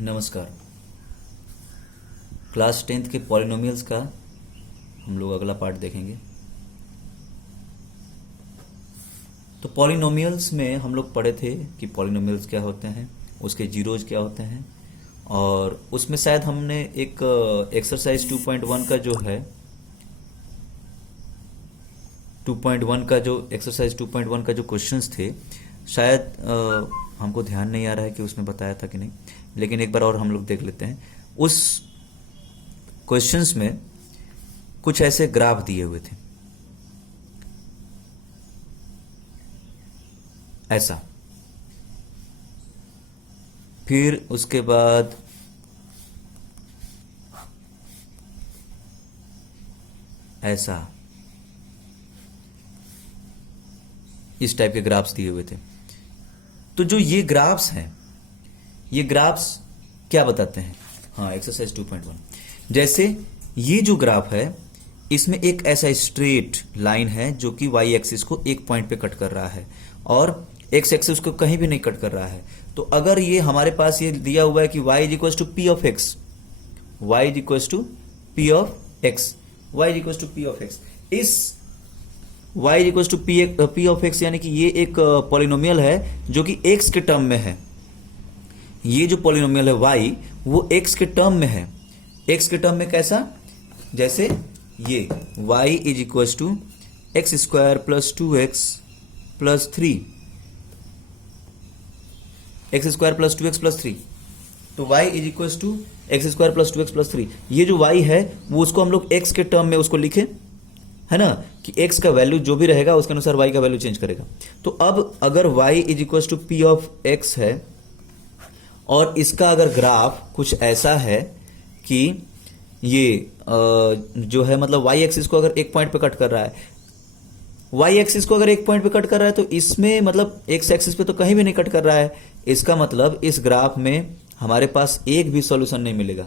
नमस्कार। Class 10th के polynomials का हम लोग अगला पार्ट देखेंगे। तो पॉलिनोमियल्स में हम लोग पढ़े थे कि पॉलिनोमियल्स क्या होते हैं, उसके जीरोज क्या होते हैं, और उसमें शायद हमने एक एक्सरसाइज 2.1 का जो है 2.1 का जो एक्सरसाइज 2.1 का जो क्वेश्चंस थे, शायद हमको ध्यान नहीं आ रहा है कि उसमें बताया था कि नहीं, लेकिन एक बार और हम लोग देख लेते हैं। उस क्वेश्चंस में कुछ ऐसे ग्राफ दिए हुए थे, ऐसा, फिर उसके बाद ऐसा, इस टाइप के ग्राफ्स दिए हुए थे। तो जो ये ग्राफ्स हैं, ये ग्राफ्स क्या बताते हैं? हाँ, एक्सरसाइज 2.1 जैसे ये जो ग्राफ है, इसमें एक ऐसा स्ट्रेट लाइन है जो कि वाई एक्सिस को एक पॉइंट पे कट कर रहा है और एक्स एक्सिस को कहीं भी नहीं कट कर रहा है। तो अगर ये हमारे पास ये दिया हुआ है कि y is equal to P of X, y is equal to P of X, y is equal to P of X, इस y is equal to P of X, यानी कि ये एक पॉलिनोमियल है जो कि x के टर्म में है। ये जो पॉलिनोमियल है y, वो x के टर्म में है। x के टर्म में कैसा? जैसे ये y is equal to X square plus 2x plus 3, X square plus 2x plus 3। तो y is equal to X square plus 2x plus 3। ये जो y है वो उसको हम लोग x के टर्म में उसको लिखे, है ना, कि x का वैल्यू जो भी रहेगा उसके अनुसार y का वैल्यू चेंज करेगा। तो अब अगर y is equal to P of x है और इसका अगर ग्राफ कुछ ऐसा है कि ये जो है, मतलब y एक्सिस को अगर एक पॉइंट पे कट कर रहा है, y एक्सिस को अगर एक पॉइंट पे कट कर रहा है, तो इसमें मतलब x एक्सिस पे तो कहीं भी नहीं कट कर रहा है। इसका मतलब इस ग्राफ में हमारे पास एक भी सॉल्यूशन नहीं मिलेगा।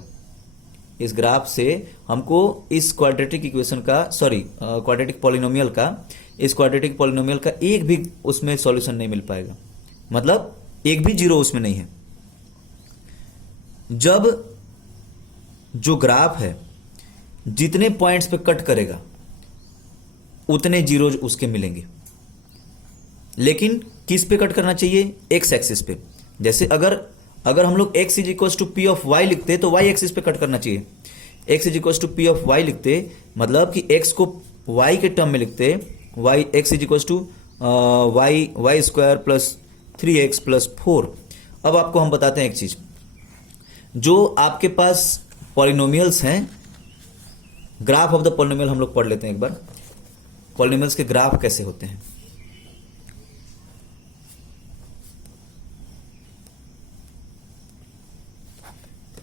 इस ग्राफ से हमको इस क्वाड्रेटिक इक्वेशन का, क्वाड्रेटिक पॉलिनोमियल का, इस क्वाड्रेटिक पॉलिनोमियल का एक भी उसमें सॉल्यूशन नहीं मिल पाएगा, मतलब एक भी जीरो उसमें नहीं है। जब जो ग्राफ है जितने पॉइंट्स पे कट करेगा उतने जीरोज उसके मिलेंगे, लेकिन किस पे कट करना चाहिए? एक्स एक्सिस पे। जैसे अगर हम लोग x is equal to P of Y लिखते तो y एक्सिस पे कट करना चाहिए। x is equal to P of Y लिखते मतलब कि x को y के टर्म में लिखते, y x is equal to Y square plus 3x plus 4। अब आपको हम बताते हैं एक चीज, जो आपके पास पॉलिनोमियल्स हैं, ग्राफ ऑफ द पॉलिनोमियल हम लोग पढ़ लेते हैं एक बार। पॉलिनोमियल्स के ग्राफ कैसे होते हैं?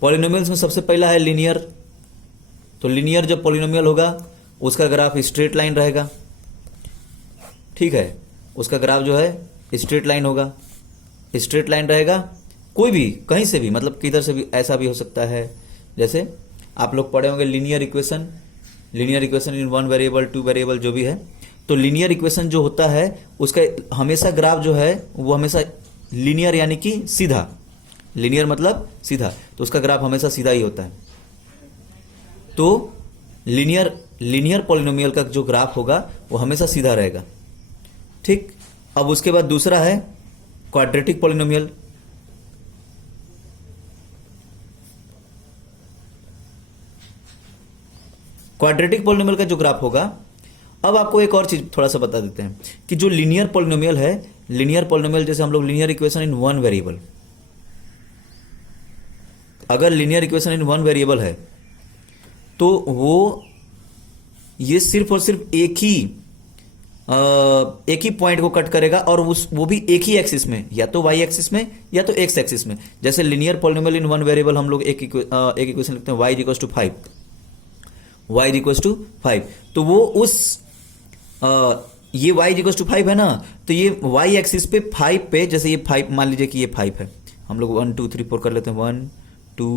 पॉलिनोमियल्स में सबसे पहला है लीनियर। तो लीनियर जब पॉलिनोमियल होगा उसका ग्राफ स्ट्रेट लाइन रहेगा, ठीक है, उसका ग्राफ जो है स्ट्रेट लाइन होगा, स्ट्रेट लाइन रहेगा। कोई भी कहीं से भी, मतलब किधर से भी, ऐसा भी हो सकता है। जैसे आप लोग पढ़े होंगे linear equation in one variable, two variable, जो भी है। तो लीनियर इक्वेशन जो होता है उसका हमेशा ग्राफ जो है वो हमेशा लीनियर, यानी कि सीधा, लीनियर मतलब सीधा, तो उसका ग्राफ हमेशा सीधा ही होता है। तो लीनियर पॉलिनोमियल का जो ग्राफ होगा वो हमेशा सीधा रहेगा, ठीक। अब उसके बाद दूसरा है क्वाड्रेटिक पॉलिनोमियल। क्वाड्रेटिक पॉलिनोमियल का जो ग्राफ होगा, अब आपको एक और चीज थोड़ा सा बता देते हैं कि जो लीनियर पॉलिनोमियल है, लीनियर पॉलिनोमियल जैसे हम लोग linear equation in one variable, अगर linear equation in one variable है तो वो ये सिर्फ और सिर्फ एक ही पॉइंट को कट करेगा, और वो भी एक ही एक्सिस में, या तो वाई एक्सिस में या तो एक्स एक्सिस में। जैसे linear polynomial in one variable हम लोग एक इक्वेशन लिखते हैं, y is equal to 5, y is equal to 5। तो वो ये y इज इक्वल टू 5 है ना, तो ये y एक्सिस पे 5 पे, जैसे ये 5, मान लीजिए कि ये 5 है, हम लोग 1 2 3 4 कर लेते हैं, 1 2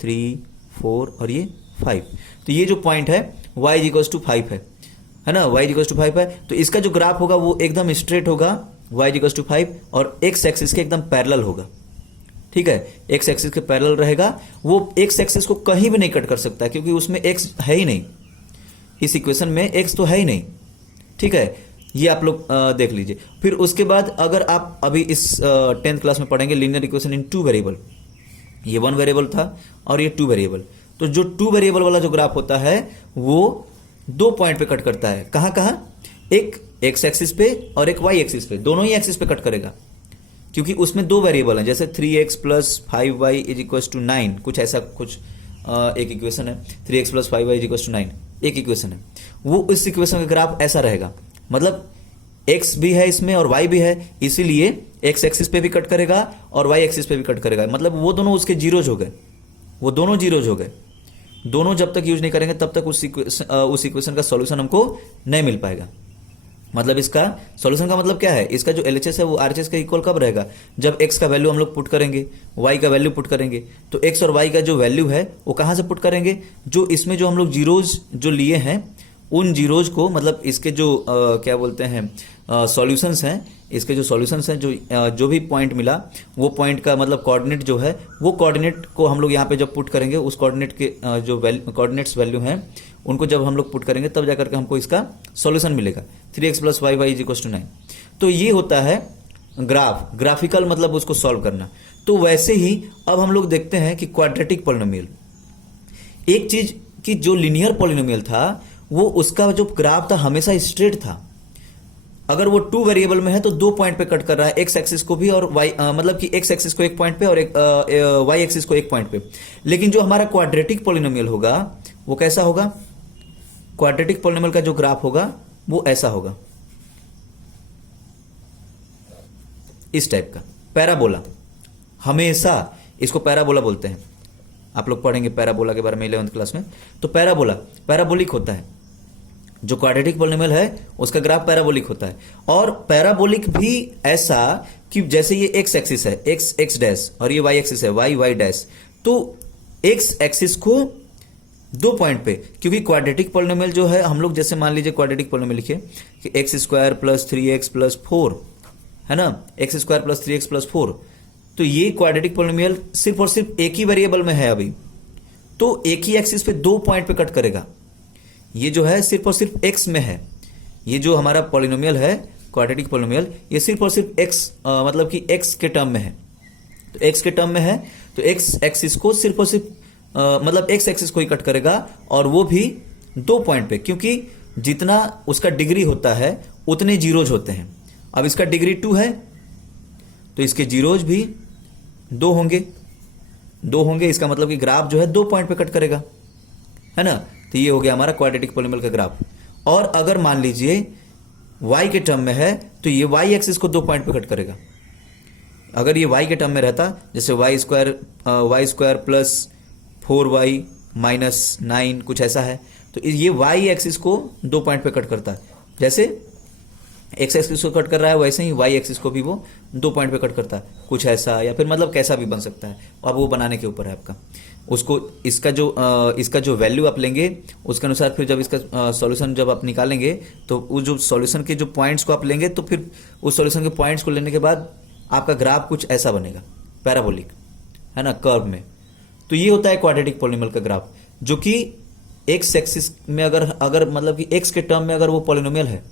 3 4 और ये 5। तो ये जो पॉइंट है y इज इक्वल टू 5 है ना, y इज इक्वल टू 5 है। तो इसका जो ग्राफ होगा वो एकदम स्ट्रेट होगा, y इज इक्वल टू 5, और x एक्सिस के एकदम पैरेलल होगा, ठीक है, एक्स एक्सिस के पैरेलल रहेगा, वो एक्स एक्सिस को कहीं भी नहीं कट कर सकता है क्योंकि उसमें एक्स है ही नहीं, इस इक्वेशन में एक्स तो है ही नहीं। ठीक है, ये आप लोग देख लीजिए। फिर उसके बाद अगर आप अभी इस 10th क्लास में पढ़ेंगे लीनियर इक्वेशन इन टू वेरिएबल, ये 1 वेरिएबल था और ये 2 वेरिएबल। तो जो 2 वेरिएबल वाला जो ग्राफ होता है वो 2 पॉइंट पे कट करता है। कहां कहां? एक एक्स एक्सिस पे और एक वाई एक्सिस पे, दोनों ही एक्सिस पे कट करेगा क्योंकि उसमें 2 वेरिएबल हैं, जैसे 3x plus 5y is equal to 9, कुछ ऐसा कुछ एक इक्वेशन है, 3x plus 5y is equal to 9 एक इक्वेशन है। वो इस इक्वेशन का ग्राफ ऐसा रहेगा, मतलब x भी है इसमें और y भी है, इसीलिए x एक्सिस पे भी कट करेगा और y एक्सिस पे भी कट करेगा, मतलब वो दोनों उसके जीरोज हो गए, वो दोनों जीरोज हो गए। दोनों जब तक यूज नहीं करेंगे तब तक उस इक्वेशन का सॉल्यूशन हमको नहीं मिल पाएगा। मतलब इसका सॉल्यूशन का मतलब क्या है, इसका जो एलएचएस है वो आरएचएस का इक्वल कब रहेगा? जब x का वैल्यू हम लोग पुट करेंगे, y का वैल्यू पुट करेंगे, तो x और y का जो वैल्यू है वो कहां से पुट करेंगे? जो इसमें जो हम लोग जीरोज जो लिए हैं उन जीरोज को, मतलब इसके जो क्या बोलते हैं सॉल्यूशंस हैं, इसके जो सॉल्यूशंस हैं, जो भी पॉइंट मिला वो पॉइंट का मतलब कोऑर्डिनेट जो है, वो कोऑर्डिनेट को हम लोग यहाँ पे जब पुट करेंगे, उस कोऑर्डिनेट के जो कोऑर्डिनेट्स वैल्यू हैं उनको जब हम लोग पुट करेंगे तब जाकर के हमको इसका सॉल्यूशन मिलेगा। 3x plus 5y is equal to 9। तो ये होता है ग्राफिकल, मतलब उसको सॉल्व करना। तो वैसे ही अब हम लोग देखते हैं कि क्वाड्रेटिक पॉलिनोमियल, एक चीज कि जो लीनियर पॉलिनोमियल था वो उसका जो ग्राफ था हमेशा स्ट्रेट था। अगर वो 2 वेरिएबल में है तो 2 पॉइंट पे कट कर रहा है, एक्स एक्सिस को भी और वाई मतलब कि एक्स एक्सिस को एक पॉइंट पे और एक वाई एक्सिस को एक पॉइंट पे। लेकिन जो हमारा क्वाड्रेटिक पॉलिनोमियल होगा वो कैसा होगा? क्वाड्रेटिक पॉलिनोमियल का जो ग्राफ होगा वो ऐसा होगा, इस टाइप का, पैराबोला। हमेशा इसको पैराबोला बोलते हैं, आप लोग पढ़ेंगे पैराबोला के बारे में 11th क्लास में। तो पैराबोला पैराबोलिक होता है, जो क्वाड्रेटिक पॉलिनोमियल है उसका ग्राफ पैराबोलिक होता है। और पैराबोलिक भी ऐसा कि जैसे ये एक्स एक्सिस है, एक्स एक्स डैश, और ये वाई एक्सिस है, वाई वाई डैश, तो एक्स एक्सिस को 2 पॉइंट पे, क्योंकि क्वाड्रेटिक पॉलिनोमियल जो है हम लोग जैसे मान लीजिए क्वाड्रेटिक पॉलिनोमियल लिखिए कि x square plus 3x plus 4 है ना, x square plus 3x plus 4। तो ये क्वाड्रेटिक पॉलिनोमियल सिर्फ और सिर्फ एक ही वेरिएबल में है अभी, तो एक ही एक्सिस पे 2 पॉइंट पे कट करेगा। ये जो है सिर्फ और सिर्फ x में है, ये जो हमारा पॉलिनोमियल है क्वाड्रेटिक पॉलिनोमियल, ये सिर्फ और सिर्फ x मतलब कि x के टर्म में है। तो x के टर्म में है तो x एक्सिस को सिर्फ और सिर्फ मतलब x एक्सिस को ही कट करेगा, और वो भी 2 पॉइंट पे, क्योंकि जितना उसका डिग्री होता है उतने जीरोज होते हैं। अब इसका डिग्री 2 है तो इसके जीरोज भी 2 होंगे, इसका मतलब कि ग्राफ जो है 2 पॉइंट पे कट करेगा, है ना। तो ये हो गया हमारा क्वाड्रेटिक पॉलिनोमियल का ग्राफ। और अगर मान लीजिए y के टर्म में है तो ये y एक्सिस को 2 पॉइंट पे कट करेगा। अगर ये y के टर्म में रहता, जैसे Y square plus 4y minus 9 कुछ ऐसा है, तो ये y एक्सिस को 2 पॉइंट पे कट करता है। जैसे x एक्सिस को कट कर रहा है वैसे ही y एक्सिस को भी वो 2 पॉइंट पे कट करता है, कुछ ऐसा, या फिर मतलब कैसा भी बन सकता है। अब वो बनाने के ऊपर है आपका, उसको इसका जो वैल्यू आप लेंगे उसके अनुसार फिर जब इसका सॉल्यूशन जब आप निकालेंगे तो वो जो सॉल्यूशन के जो पॉइंट्स को आप लेंगे, तो फिर उस सॉल्यूशन के पॉइंट्स को लेने के बाद आपका ग्राफ कुछ ऐसा बनेगा, पैराबोलिक, है ना, कर्व में। तो ये होता है क्वाड्रेटिक पॉलिनोमियल का ग्राफ, जो कि एक्स एक्सिस में अगर मतलब कि एक्स के टर्म में अगर वो पॉलिनोमियल है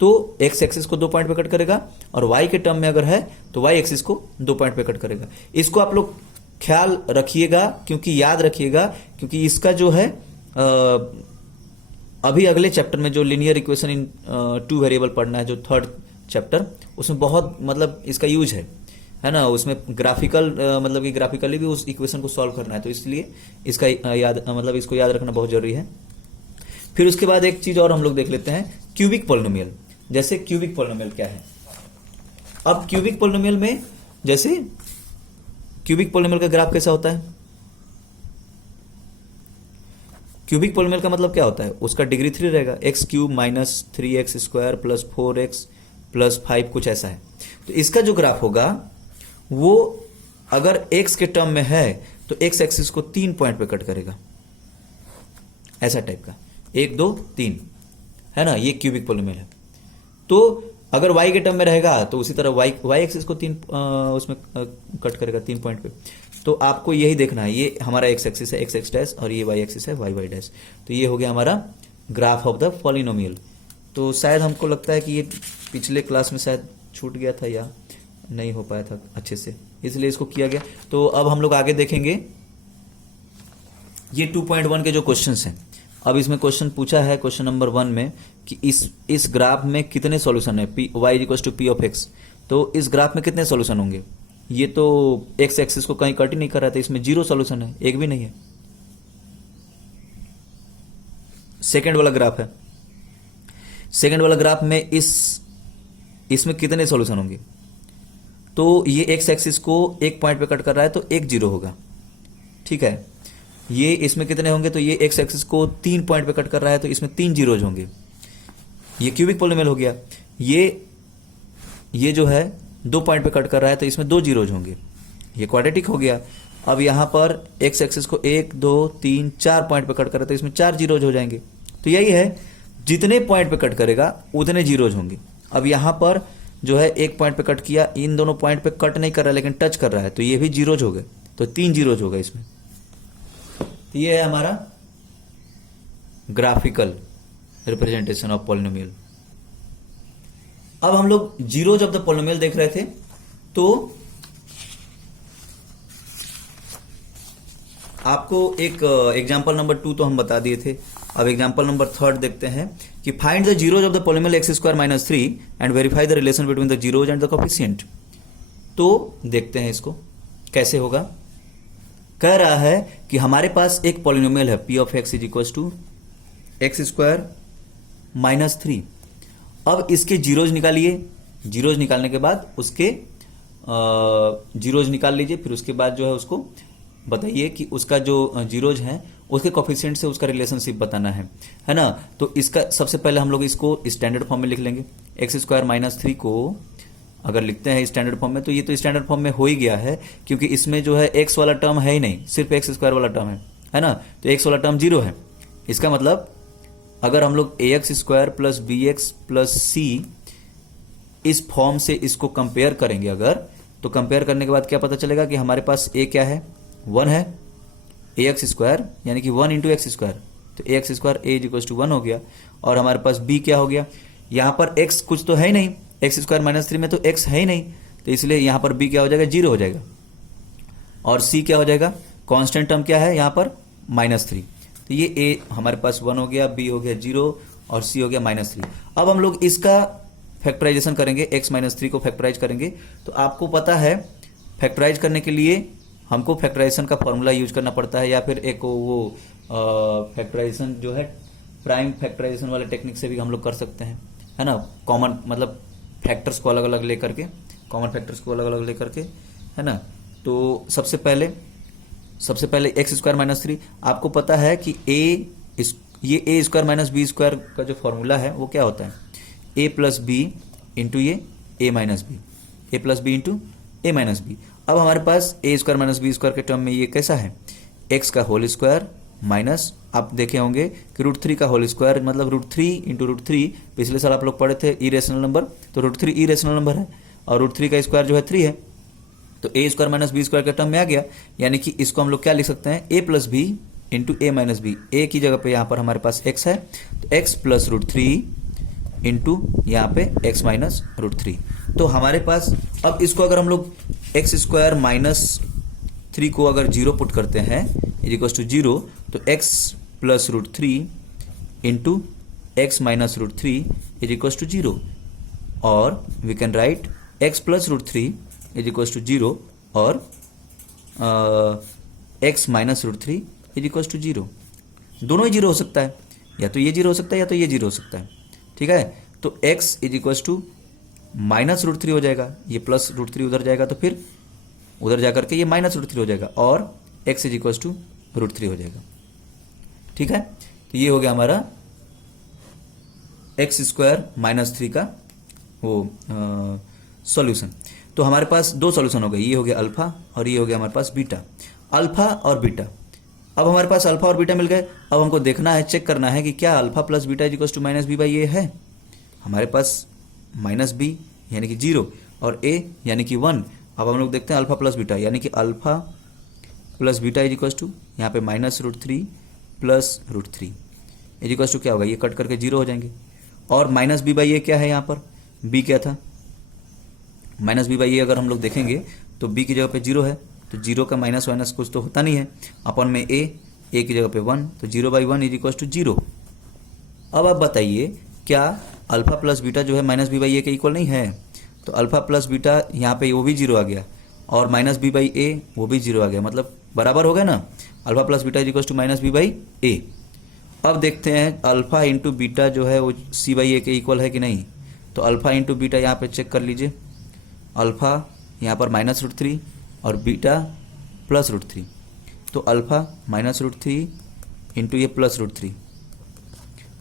तो एक्स एक्सिस को 2 पॉइंट पे कट करेगा, और वाई के टर्म में अगर है तो वाई एक्सिस को 2 पॉइंट पे कट करेगा। इसको आप लोग ख्याल रखिएगा, क्योंकि याद रखिएगा, क्योंकि इसका जो है अभी अगले चैप्टर में जो लीनियर इक्वेशन इन 2 वेरिएबल पढ़ना है, जो 3rd चैप्टर, उसमें बहुत मतलब इसका यूज है ना, उसमें ग्राफिकल मतलब कि ग्राफिकली भी उस इक्वेशन को सॉल्व करना है, तो इसलिए इसका मतलब इसको याद रखना बहुत जरूरी है। फिर उसके बाद एक चीज और हम लोग देख लेते हैं, क्यूबिक पॉलिनोमियल। जैसे क्यूबिक पॉलिनोमियल क्या है? अब क्यूबिक पॉलिनोमियल में जैसे क्यूबिक पॉलिनोमियल का ग्राफ कैसा होता है? क्यूबिक पॉलिनोमियल का मतलब क्या होता है? उसका डिग्री 3 रहेगा, x cube minus 3x square plus 4x plus 5 कुछ ऐसा है। तो इसका जो ग्राफ होगा वो अगर x के टर्म में है तो x एक्सिस को 3 पॉइंट पे कट करेगा, ऐसा टाइप का 1 2 3, है ना, ये क्यूबिक पॉलिनोमियल है। तो अगर y के टर्म में रहेगा तो उसी तरह y एक्सिस को उसमें कट करेगा 3 पॉइंट पे। तो आपको यही देखना है, ये हमारा x एक्सिस है x डैश और ये y एक्सिस है y डैश। तो ये हो गया हमारा ग्राफ ऑफ द पॉलिनोमियल। तो शायद हमको लगता है कि ये पिछले क्लास में शायद छूट गया था या नहीं हो पाया था अच्छे से, इसलिए इसको किया गया। तो अब हम लोग आगे देखेंगे ये 2.1 के जो क्वेश्चंस हैं। अब इसमें क्वेश्चन पूछा है क्वेश्चन नंबर 1 में कि इस ग्राफ में कितने सॉल्यूशन है, y equals to P of X. तो इस ग्राफ में कितने सॉल्यूशन होंगे? ये तो एक्स एक्सिस को कहीं कट ही नहीं कर रहा था, इसमें 0 सॉल्यूशन है, एक भी नहीं है। सेकंड वाला ग्राफ है, सेकंड वाला ग्राफ में इसमें कितने सॉल्यूशन होंगे? तो ये एक्स एक्सिस को एक पॉइंट पे कट कर रहा है तो एक 0 होगा, ठीक है। ये इसमें कितने होंगे? तो ये एक्स एक्सिस को 3 पॉइंट पे कट कर रहा है तो इसमें 3 जीरोज होंगे। ये क्यूबिक पॉलिनोमियल हो गया। ये जो है 2 पॉइंट पे कट कर रहा है तो इसमें 2 जीरोज होंगे। ये क्वाड्रेटिक हो गया। अब यहां पर एक्स एक्सिस को 1 2 3 4 पॉइंट पे कट कर रहा है तो इसमें 4 जीरोज हो जाएंगे। तो यही है, जितने पॉइंट पे कट करेगा उतने जीरोज होंगे। अब यहां पर जो है 1 पॉइंट पे कट किया, इन दोनों पॉइंट पे कट नहीं कर रहा है लेकिन टच कर रहा है तो ये भी जीरोज हो गए, तो 3 जीरोज होगा इसमें। तो ये है हमारा ग्राफिकल रिप्रेजेंटेशन ऑफ पॉलिनोमियल। अब हम लोग जीरोज ऑफ द पॉलिनोमियल देख रहे थे, तो आपको एक एग्जांपल नंबर 2 तो हम बता दिए थे। अब एग्जांपल नंबर 3 देखते हैं कि find the zeros of the polynomial x square minus 3 and verify the relation between the zeros and the coefficient. तो देखते हैं इसको कैसे होगा। कह रहा है कि हमारे पास एक पॉलिनोमियल है P of X is equal to X square minus 3। अब इसके जीरोज निकालिए, जीरोज निकालने के बाद उसके जीरोज निकाल लीजिए, फिर उसके बाद जो है उसको बताइए कि उसका जो जीरोज है उसके कोफिशिएंट से उसका रिलेशनशिप बताना है ना। तो इसका सबसे पहले हम लोग इसको स्टैंडर्ड फॉर्म में लिख लेंगे। एक्स स्क्वायर माइनस 3 को अगर लिखते हैं स्टैंडर्ड फॉर्म में तो ये तो स्टैंडर्ड फॉर्म में हो ही गया है, क्योंकि इसमें जो है एक्स वाला टर्म है ही नहीं, सिर्फ एक्स स्क्वायर वाला टर्म है ना। तो एक्स वाला टर्म 0 है। इसका मतलब अगर हम लोग A X square plus B X plus C इस फॉर्म से इसको कंपेयर करेंगे अगर, तो कंपेयर करने के बाद क्या पता चलेगा कि हमारे पास ए क्या है, 1 है। ए एक्स स्क्वायर यानी कि 1 इंटू एक्स स्क्वायर, तो A X square A is equal to 1 हो गया। और हमारे पास बी क्या हो गया, यहाँ पर एक्स कुछ तो है ही नहीं, एक्स स्क्वायर माइनस 3 में तो एक्स है ही नहीं, तो इसलिए यहाँ पर बी क्या हो जाएगा, 0 हो जाएगा। और सी क्या हो जाएगा, कांस्टेंट टर्म क्या है यहाँ पर, -3। तो ये ए हमारे पास 1 हो गया, बी हो गया 0 और सी हो गया -3। अब हम लोग इसका फैक्टराइजेशन करेंगे, x माइनस 3 को फैक्टराइज करेंगे। तो आपको पता है फैक्टराइज करने के लिए हमको फैक्टराइजेशन का फॉर्मूला यूज करना पड़ता है, या फिर एक वो फैक्टराइजेशन जो है प्राइम फैक्टराइजेशन वाले टेक्निक से भी हम लोग कर सकते हैं, है ना। कॉमन मतलब फैक्टर्स को अलग अलग लेकर के, कॉमन फैक्टर्स को अलग अलग लेकर के, है ना। तो सबसे पहले एक्स स्क्वायर माइनस 3, आपको पता है कि ये ए स्क्वायर माइनस बी स्क्वायर का जो फॉर्मूला है वो क्या होता है, ए प्लस बी इंटू ये ए माइनस बी, ए प्लस बी इंटू ए माइनस बी। अब हमारे पास ए स्क्वायर माइनस बी स्क्वायर के टर्म में ये कैसा है, एक्स का होल स्क्वायर माइनस, आप देखे होंगे कि √3 का होल स्क्वायर मतलब √3 इंटू √3। पिछले साल आप लोग पढ़े थे इरेशनल नंबर, तो √3 इरेशनल नंबर है और √3 का स्क्वायर जो है 3 है। तो ए स्क्वायर माइनस बी स्क्वायर के टर्म में आ गया, यानी कि इसको हम लोग क्या लिख सकते हैं, ए प्लस बी इंटू ए माइनस बी। ए की जगह पे यहाँ पर हमारे पास एक्स है, तो एक्स प्लस √3 इंटू यहाँ पे एक्स माइनस √3। तो हमारे पास अब इसको अगर हम लोग एक्स स्क्वायर माइनस 3 को अगर 0 पुट करते हैं इज इक्वल टू 0, तो x plus √3 into X minus √3 is equal to 0, और we can write x plus √3 is equal to 0 और x minus √3 is equal to 0। दोनों ही 0 हो सकता है, या तो ये 0 हो सकता है या तो ये 0 हो सकता है, ठीक है। तो x is equal to minus √3 हो जाएगा, ये प्लस √3 उधर जाएगा तो फिर उधर जाकर के ये माइनस √3 हो जाएगा, और x इज इक्वल टू √3 हो जाएगा, ठीक है। तो ये हो गया हमारा एक्स स्क्वायर माइनस 3 का वो सॉल्यूशन। तो हमारे पास 2 सॉल्यूशन हो गए, ये हो गया अल्फा और ये हो गया हमारे पास बीटा, अल्फा और बीटा। अब हमारे पास अल्फा और बीटा मिल गए। अब हमको देखना है, चेक करना है कि क्या alpha plus beta is equal to minus B by A है। हमारे पास माइनस बी यानी कि 0 और ए यानी कि 1। अब हम लोग देखते हैं अल्फा प्लस बीटा यानी कि alpha plus beta is equal to यहाँ पे -√3 प्लस √3 इज इक्वल टू क्या होगा, ये कट करके 0 हो जाएंगे। और माइनस बी बाई ए क्या है, यहाँ पर बी क्या था, माइनस बी बाई ए अगर हम लोग देखेंगे तो बी की जगह पे 0 है, तो 0 का माइनस वाइनस कुछ तो होता नहीं है, अपन में ए की जगह पे 1, तो 0/1 इज इक्वल टू 0। अब आप बताइए क्या अल्फा प्लस बीटा जो है माइनस बी बाई ए के इक्वल नहीं है, तो अल्फा प्लस बीटा यहाँ पे वो भी 0 आ गया और माइनस बी बाई ए वो भी 0 आ गया, मतलब बराबर हो गया ना, alpha plus beta is equal to minus B by A. अब देखते हैं अल्फा इंटू बीटा जो है वो सी बाई ए के इक्वल है कि नहीं, तो अल्फा इंटू बीटा यहाँ पे चेक कर लीजिए, अल्फा यहाँ पर -√3 और बीटा +√3, तो अल्फा -√3 इंटू ये +√3,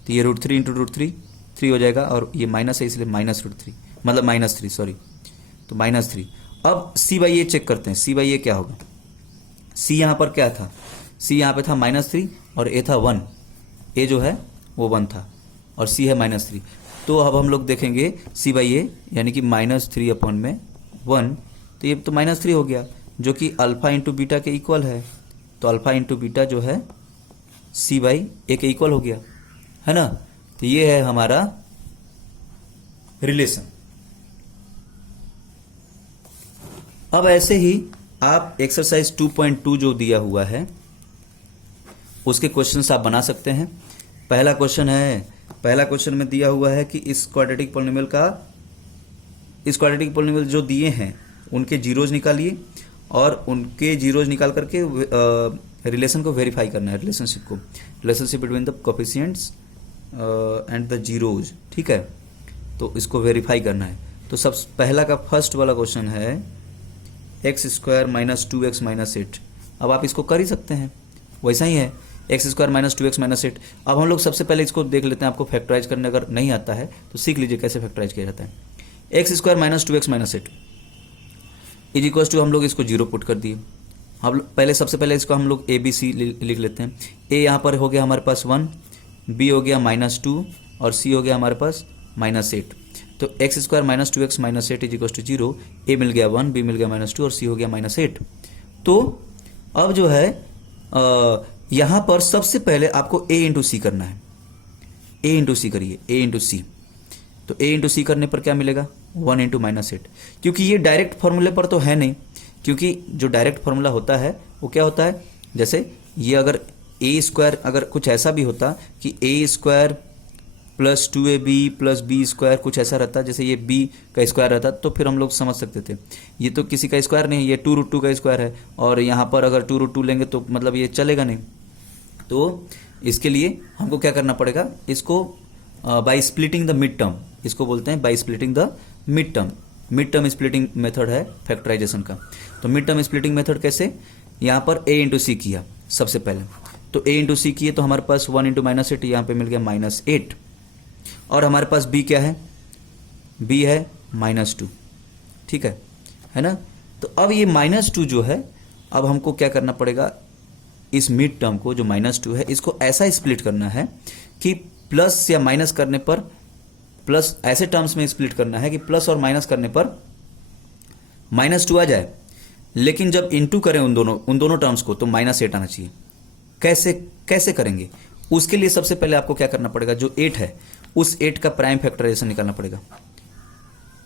तो ये √3 इंटू √3 3 हो जाएगा, और ये माइनस है इसलिए -√3 मतलब -3 सॉरी, तो -3। अब सी बाई ए चेक करते हैं, सी बाई ए क्या होगा, सी यहाँ पर क्या था, सी यहाँ पे था -3 और ए था 1, ए जो है वो 1 था और सी है -3, तो अब हम लोग देखेंगे सी बाई ए यानी कि -3/1, तो ये तो -3 हो गया जो कि अल्फा इंटू बीटा के इक्वल है, तो अल्फा इंटू बीटा जो है सी बाई ए के इक्वल हो गया, है ना, तो ये है हमारा रिलेशन। अब ऐसे ही आप एक्सरसाइज 2.2 जो दिया हुआ है उसके क्वेश्चंस आप बना सकते हैं। पहला क्वेश्चन में दिया हुआ है कि इस क्वाड्रेटिक पॉलिनोमियल जो दिए हैं उनके जीरोज निकालिए और उनके जीरोज निकाल करके रिलेशन को वेरीफाई करना है, relationship between the coefficients and the zeros, ठीक है, तो इसको वेरीफाई करना है। तो सब पहला का फर्स्ट वाला क्वेश्चन है x² - 2x - 8। अब आप इसको कर ही सकते हैं, वैसा ही है x² - 2x - 8। अब हम लोग सबसे पहले इसको देख लेते हैं, आपको फैक्टराइज करने अगर नहीं आता है तो सीख लीजिए कैसे फैक्टराइज किया जाता है। x² - 2x - 8 is equal to, हम लोग इसको 0 पुट कर दिए। हम पहले सबसे पहले इसको हम लोग ABC लिख लेते हैं। a यहाँ पर हो गया हमारे पास 1, b हो गया -2 और c हो गया हमारे पास -8। तो x² - 2x - 8 is equal to 0, a मिल गया 1, b मिल गया -2 और c हो गया -8। तो अब जो है यहाँ पर सबसे पहले आपको a इंटू सी करना है, a इंटू सी करिए, a इंटू सी, तो a इंटू सी करने पर क्या मिलेगा 1 इंटू -8, क्योंकि ये डायरेक्ट फॉर्मूले पर तो है नहीं, क्योंकि जो डायरेक्ट फॉर्मूला होता है वो क्या होता है, जैसे ये अगर a² अगर कुछ ऐसा भी होता कि a² + 2ab + b² कुछ ऐसा रहता, जैसे ये b का स्क्वायर रहता, तो फिर हम लोग समझ सकते थे। ये तो किसी का स्क्वायर नहीं, ये 2√2 का स्क्वायर है और यहाँ पर अगर 2√2 लेंगे तो मतलब ये चलेगा नहीं। तो इसके लिए हमको क्या करना पड़ेगा, इसको by splitting the mid term, इसको बोलते हैं by splitting the mid term splitting method है फैक्टराइजेशन का। तो मिड टर्म स्प्लिटिंग मेथड कैसे, यहाँ पर a इंटू सी किया सबसे पहले, तो a इंटू सी किए तो हमारे पास 1 इंटू -8 यहाँ पे मिल गया -8, और हमारे पास b क्या है, b है -2, ठीक है ना। तो अब ये -2 जो है, अब हमको क्या करना पड़ेगा, इस मिड टर्म को जो -2 है इसको ऐसा स्प्लिट करना है कि प्लस या माइनस करने पर, प्लस ऐसे टर्म्स में स्प्लिट करना है कि प्लस और माइनस करने पर -2 आ जाए, लेकिन जब इंटू करें उन दोनों टर्म्स को तो -8 आना चाहिए। कैसे करेंगे, उसके लिए सबसे पहले आपको क्या करना पड़ेगा, जो 8 है उस 8 का प्राइम फैक्टराइजेशन निकालना पड़ेगा।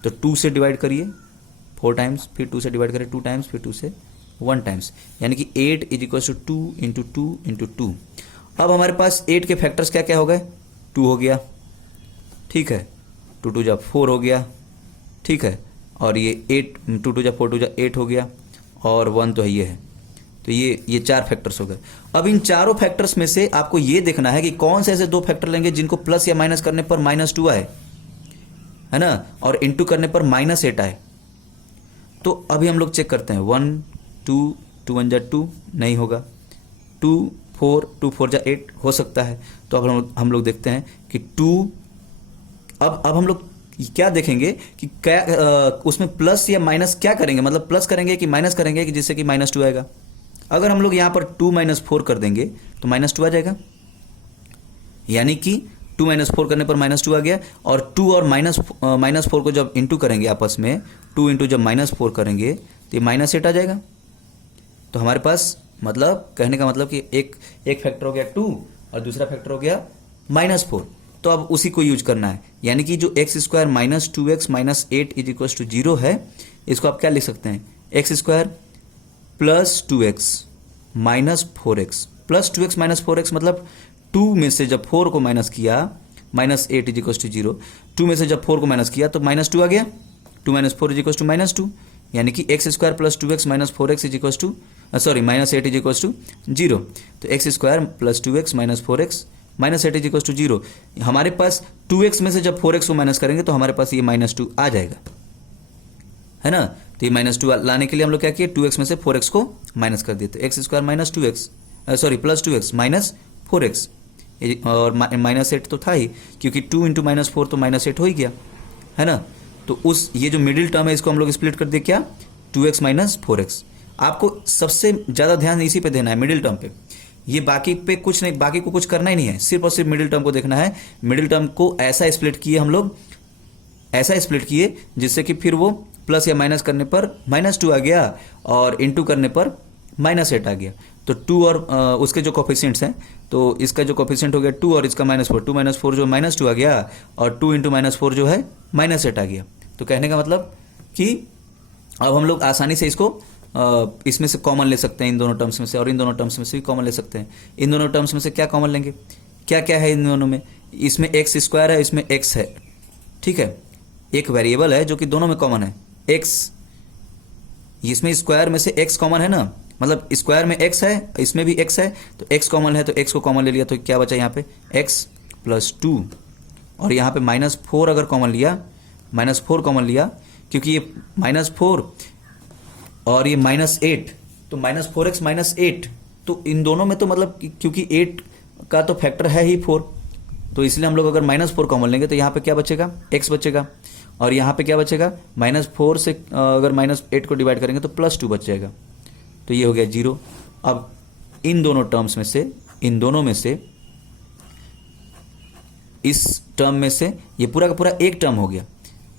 तो 2 से डिवाइड करिए 4 टाइम्स, फिर 2 से डिवाइड करिए 2 टाइम्स, फिर 2 से 1 टाइम्स, यानी कि 8 is equal to 2 into 2 into 2। अब हमारे पास 8 के फैक्टर्स क्या क्या हो गए, 2 हो गया, ठीक है, 2 2 जा 4 हो गया, ठीक है, और ये 8 2 2 जा 4 2 जा 8 हो गया, और 1 तो है ये है, तो ये 4 फैक्टर्स हो गए। अब इन चारों फैक्टर्स में से आपको ये देखना है कि कौन से ऐसे 2 फैक्टर लेंगे जिनको प्लस या माइनस करने पर -2 आए, है ना, और इंटू करने पर -8 आए। तो अभी हम लोग चेक करते हैं, 1 2 2 1 जा 2 नहीं होगा, 2 4 जा 8 हो सकता है। तो अब हम लोग देखते हैं कि 2, अब हम लोग क्या देखेंगे कि क्या उसमें प्लस या माइनस क्या करेंगे, मतलब प्लस करेंगे कि माइनस करेंगे कि जिससे कि -2 आएगा। अगर हम लोग यहाँ पर 2 - 4 कर देंगे तो -2 आ जाएगा, यानी कि 2 माइनस 4 करने पर -2 आ गया, और 2 और -4 को जब इंटू करेंगे आपस में, 2 इंटू जब -4 करेंगे तो ये -8 आ जाएगा। तो हमारे पास मतलब कहने का मतलब कि एक फैक्टर हो गया 2 और दूसरा फैक्टर हो गया -4। तो अब उसी को यूज करना है, यानी कि जो x square minus 2x minus 8 is equal to 0 है, इसको आप क्या लिख सकते हैं, x square plus 2x minus 4x plus 2x minus 4x, मतलब 2 में से जब 4 को माइनस किया माइनस 8 इज इक्वल टू 0, 2 में से जब 4 को माइनस किया तो -2 आ गया, 2 माइनस 4 इज इक्वल टू -2, यानी कि x square plus 2x minus 4x is equal to minus 8 is equal to 0। तो x square plus 2x minus 4x minus 8 is equal to 0। हमारे पास 2x में से जब 4x को माइनस करेंगे तो हमारे पास ये -2 आ जाएगा, है ना। तो ये -2 लाने के लिए हम लोग क्या किए, 2x में से 4x को माइनस कर दिए, तो x square minus 2x plus 2x minus 4x, और -8 तो था ही, क्योंकि 2 इंटू -4 तो -8 हो ही गया, है ना। तो उस ये जो मिडिल टर्म है इसको हम लोग स्प्लिट कर दिए क्या, 2x माइनस 4x। आपको सबसे ज़्यादा ध्यान इसी पे देना है, मिडिल टर्म पे। ये बाकी पे कुछ नहीं, बाकी को कुछ करना ही नहीं है, सिर्फ और सिर्फ मिडिल टर्म को देखना है। मिडिल टर्म को ऐसा स्प्लिट किए हम लोग, ऐसा स्प्लिट किए जिससे कि फिर वो प्लस या माइनस करने पर -2 आ गया और इंटू करने पर -8 आ गया। तो 2 और उसके जो कोफिशिएंट्स हैं, तो इसका जो कोफिशिएंट हो गया 2 और इसका -4, 2 माइनस 4 जो -2 आ गया, और 2 इंटू -4 जो है -8 आ गया। तो कहने का मतलब कि अब हम लोग आसानी से इसको इसमें से कॉमन ले सकते हैं, इन दोनों टर्म्स में से, और इन दोनों टर्म्स में से भी कॉमन ले सकते हैं। इन दोनों टर्म्स में से क्या कॉमन लेंगे, क्या क्या है इन दोनों में, इसमें x स्क्वायर है, इसमें x है, ठीक है। एक वेरिएबल है जो कि दोनों में कॉमन है, x, इसमें स्क्वायर में से x कॉमन है ना, मतलब स्क्वायर में x है, इसमें भी x है, तो x कॉमन है, तो x को कॉमन ले लिया तो क्या बचा यहाँ पे, x प्लस 2, और यहाँ पे -4 अगर कॉमन लिया, -4 कॉमन लिया, क्योंकि ये -4 और ये -8, तो -4x -8, तो इन दोनों में तो मतलब क्योंकि 8 का तो फैक्टर है ही 4, तो इसलिए हम लोग अगर -4 कॉमन लेंगे तो यहाँ पे क्या बचेगा, x बचेगा, और यहाँ पे क्या बचेगा, -4 से अगर -8 को डिवाइड करेंगे तो +2 बच जाएगा, तो ये हो गया 0। अब इन दोनों टर्म्स में से, इन दोनों में से, इस टर्म में से ये पूरा का पूरा एक टर्म हो गया,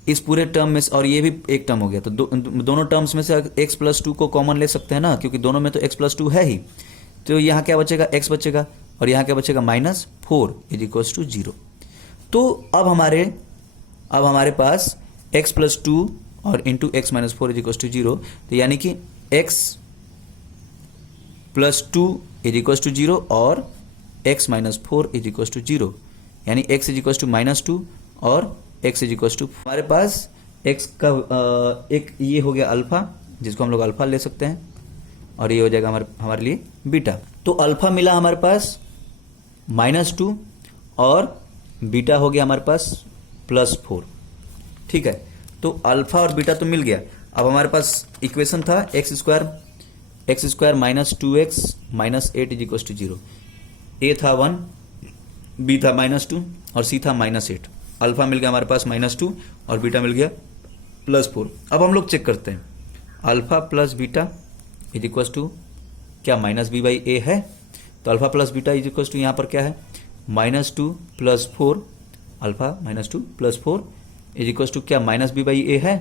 इस पूरे टर्म में से, और ये भी एक टर्म हो गया, तो दोनों टर्म्स में से x प्लस 2 को कॉमन ले सकते हैं ना, क्योंकि दोनों में तो x प्लस 2 है ही। तो यहाँ क्या बचेगा, x बचेगा, और यहाँ क्या बचेगा, -4 इज इक्वल टू 0। तो अब हमारे पास x प्लस 2 और into x minus 4 is equal to 0, तो यानी कि x plus 2 is equal to 0 और x minus 4 is equal to 0, यानी x इज इक्वल टू -2 और x इज इक्वल टू, हमारे पास x का एक ये हो गया अल्फा, जिसको हम लोग अल्फा ले सकते हैं, और ये हो जाएगा हमारे लिए बीटा। तो अल्फा मिला हमारे पास -2 और बीटा हो गया हमारे पास +4, ठीक है। तो अल्फा और बीटा तो मिल गया। अब हमारे पास इक्वेशन था x square minus 2x minus 8 is equal to 0, a था 1, b था -2 और c था -8। अल्फा मिल गया हमारे पास -2 और बीटा मिल गया +4। अब हम लोग चेक करते हैं, alpha plus beta is equal to क्या, -b/a है, तो alpha plus beta is equal to यहाँ पर क्या है, -2 + 4, अल्फा -2 + 4 इज इक्वल टू क्या, -b/a है,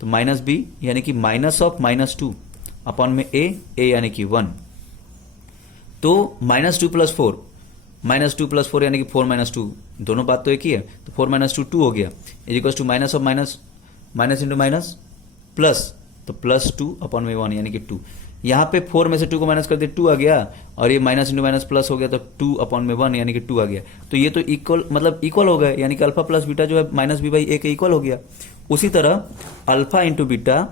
तो -b यानी कि -2 अपॉन में a यानी कि 1, तो -2 + 4, -2 + 4 यानी कि 4 - 2, दोनों बात तो एक ही है, तो 4 - 2 2 हो गया, is equal to minus of minus, minus into minus plus, तो +2 अपॉन में 1 यानी कि 2। यहाँ पे 4 में से 2 को माइनस कर दिया, 2 आ गया, और ये माइनस इंटू माइनस प्लस हो गया, तो 2 अपॉन में 1 यानी कि 2 आ गया। तो ये तो इक्वल, मतलब इक्वल हो गए, यानी कि अल्फा प्लस बीटा जो है -b/a के इक्वल हो गया। उसी तरह alpha into beta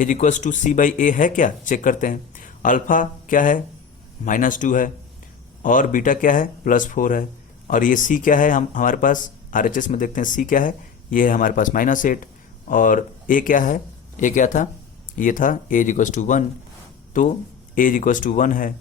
is equal to c/a है क्या, चेक करते हैं। अल्फा क्या है, -2 है, और बीटा क्या है, +4 है, और ये c क्या है, हमारे पास RHS में देखते हैं c क्या है, ये है हमारे पास -8, और a क्या है, a क्या था, ये था a इज इक्वल टू 1, तो a इज इक्वल टू 1 है।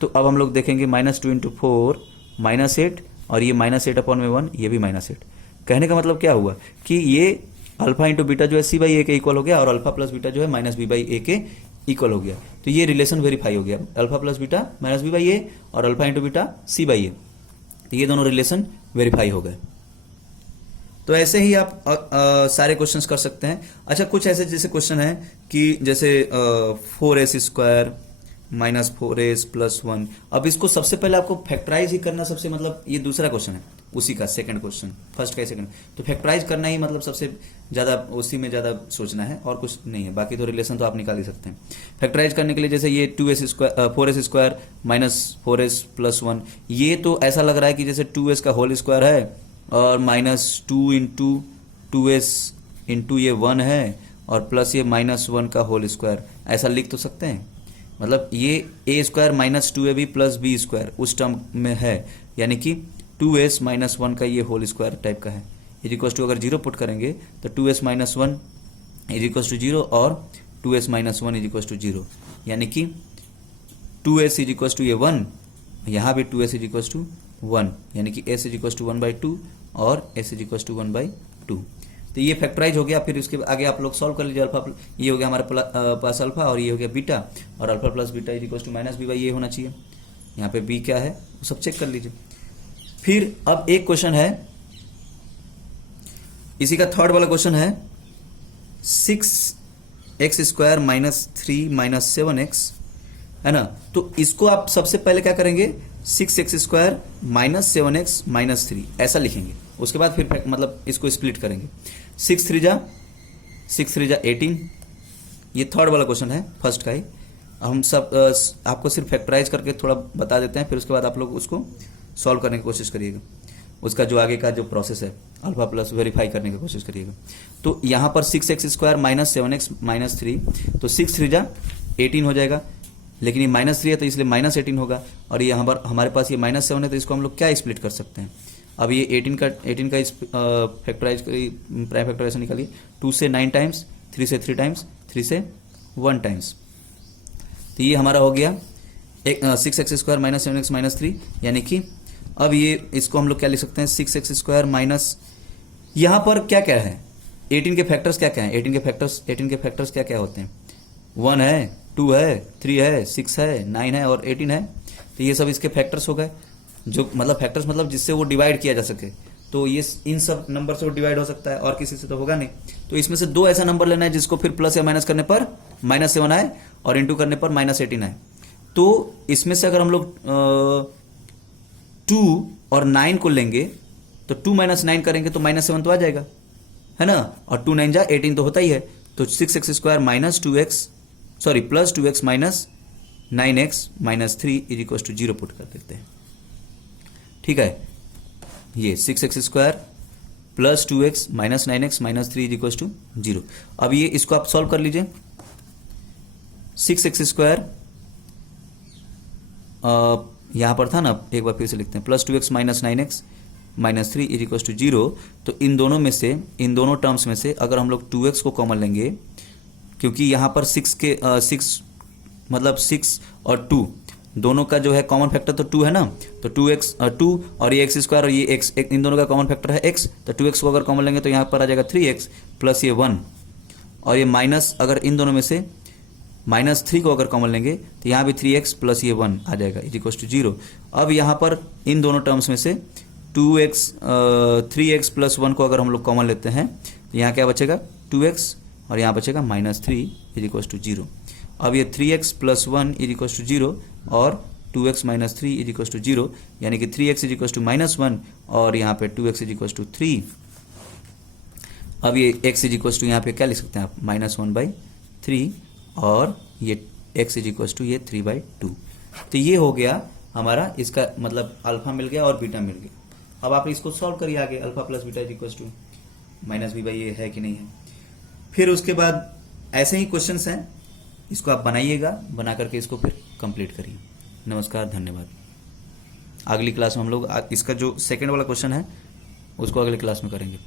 तो अब हम लोग देखेंगे -2 इंटू 4 -8, और ये -8 अपॉन में 1, ये भी -8। कहने का मतलब क्या हुआ कि ये अल्फा इंटू बीटा जो है c/a के इक्वल हो गया, और अल्फा प्लस बीटा जो है -b/a के इक्वल हो गया। तो ये रिलेशन वेरीफाई हो गया, अल्फा प्लस बीटा -b/a और अल्फा इंटू बीटा c/a। तो ये दोनों रिलेशन वेरीफाई हो गए। तो ऐसे ही आप सारे क्वेश्चंस कर सकते हैं। अच्छा, कुछ ऐसे जैसे क्वेश्चन है कि जैसे 4s² माइनस 4s प्लस 1। अब इसको सबसे पहले आपको फैक्टराइज ही करना, सबसे मतलब ये दूसरा क्वेश्चन है उसी का, सेकंड क्वेश्चन, फर्स्ट का सेकंड, तो फैक्टराइज करना ही मतलब सबसे ज़्यादा उसी में ज़्यादा सोचना है और कुछ नहीं है। बाकी तो रिलेशन तो आप निकाल ही सकते हैं। फैक्टराइज करने के लिए जैसे ये 4s² माइनस 4s प्लस 1, ये तो ऐसा लग रहा है कि जैसे 2s का होल स्क्वायर है और माइनस 2 इंटू 2s इंटू ये 1 है और प्लस ये माइनस 1 का होल स्क्वायर, ऐसा लिख तो सकते हैं। मतलब ये a² minus 2ab plus b² उस टर्म में है, यानी कि 2s माइनस 1 का ये होल स्क्वायर टाइप का है। इज इक्वल टू अगर 0 पुट करेंगे तो 2s minus 1 is equal to 0 और 2s minus 1 is equal to 0, यानी कि 2s इज इक्वल टू ये 1, यहाँ भी 2s इज इक्वल टू 1, यानी कि s इज इक्वल टू 1/2 और s इज इक्वल टू 1/2। तो ये फैक्टराइज हो गया। फिर उसके आगे आप लोग सॉल्व कर लीजिए। अल्फा, ये हो गया हमारे पास अल्फा और ये हो गया बीटा, और alpha plus beta is equal to minus b by ये होना चाहिए। यहाँ पे b क्या है वो सब चेक कर लीजिए। फिर अब एक क्वेश्चन है, इसी का थर्ड वाला क्वेश्चन है 6x² माइनस 3 माइनस 7x, है ना। तो इसको आप सबसे पहले क्या करेंगे, 6x² माइनस 7x माइनस 3 ऐसा लिखेंगे। उसके बाद फिर मतलब इसको स्प्लिट करेंगे। 6 3 जा 18, ये थर्ड वाला क्वेश्चन है फर्स्ट का ही। हम सब आपको सिर्फ फैक्टराइज करके थोड़ा बता देते हैं, फिर उसके बाद आप लोग उसको सॉल्व करने की कोशिश करिएगा। उसका जो आगे का जो प्रोसेस है अल्फा प्लस वेरीफाई करने की कोशिश करिएगा। तो यहाँ पर 6x² माइनस 7x माइनस 3, तो 6 3 जा 18 हो जाएगा, लेकिन ये माइनस 3 है तो इसलिए माइनस 18 होगा। और यहाँ पर हमारे पास ये माइनस 7 है, तो इसको हम लोग क्या स्प्लिट कर सकते हैं। अब ये 18 का फैक्टराइज प्राइम फैक्टराइजेशन निकालिए। 2 से 9 टाइम्स, 3 से 3 टाइम्स, 3 से 1 टाइम्स, तो ये हमारा हो गया 6x² माइनस 7x माइनस 3, यानी कि अब ये इसको हम लोग क्या लिख सकते हैं, 6x² माइनस, यहाँ पर क्या क्या है, 18 के फैक्टर्स क्या क्या हैं, 18 के फैक्टर्स क्या क्या होते हैं, 1 है, 2 है, 3 है, 6 है, 9 है और 18 है। तो ये सब इसके फैक्टर्स हो गए, जो मतलब फैक्टर्स मतलब जिससे वो डिवाइड किया जा सके। तो ये इन सब नंबर से वो डिवाइड हो सकता है और किसी से तो होगा नहीं। तो इसमें से 2 ऐसा नंबर लेना है जिसको फिर प्लस या माइनस करने पर -7 आए और इंटू करने पर -18 आए। तो इसमें से अगर हम लोग 2 और 9 को लेंगे तो 2 - 9 करेंगे तो -7 तो आ जाएगा, है ना। और 2 9 जा 18 तो होता ही है। तो 6x² minus 2x sorry plus 2x minus 9x minus 3 is equal to 0 put कर देते हैं। ठीक है, ये 6x² plus 2x minus 9x minus 3 is equal to 0। अब ये इसको आप सॉल्व कर लीजिए। 6x² यहां पर था ना, एक बार फिर से लिखते हैं, plus 2x minus 9x minus 3 is equal to 0। तो इन दोनों में से, इन दोनों टर्म्स में से अगर हम लोग 2x को कॉमन लेंगे, क्योंकि यहां पर 6 मतलब 6 और 2 दोनों का जो है कॉमन फैक्टर तो 2 है ना, तो 2 और ये x² और ये x, इन दोनों का कॉमन फैक्टर है x, तो 2x को अगर कॉमन लेंगे तो यहाँ पर आ जाएगा 3x प्लस ये 1, और ये माइनस, अगर इन दोनों में से -3 को अगर कॉमन लेंगे तो यहाँ भी 3x प्लस ये 1 आ जाएगा इज इक्वल टू 0। अब यहाँ पर इन दोनों टर्म्स में से 3x प्लस 1 को अगर हम लोग कॉमन लेते हैं तो यहाँ क्या बचेगा 2x और यहाँ बचेगा -3 इज इक्वल टू 0। अब ये 3x plus 1 is equal to 0 और 2x minus 3 is equal to 0, यानी कि 3x इज इक्वल टू -1 और यहाँ पे 2x इज इक्वल टू 3। अब ये x इज इक्वल टू यहाँ पे क्या लिख सकते हैं आप, -1/3 और ये x इज इक्वल टू ये 3/2। तो ये हो गया हमारा, इसका मतलब अल्फा मिल गया और बीटा मिल गया। अब आप इसको सॉल्व करिए आगे, alpha plus beta is equal to -b by ये है कि नहीं है। फिर उसके बाद ऐसे ही क्वेश्चंस हैं, इसको आप बनाइएगा, बना करके इसको फिर कंप्लीट करिए। नमस्कार, धन्यवाद। अगली क्लास में हम लोग इसका जो सेकंड वाला क्वेश्चन है उसको अगली क्लास में करेंगे।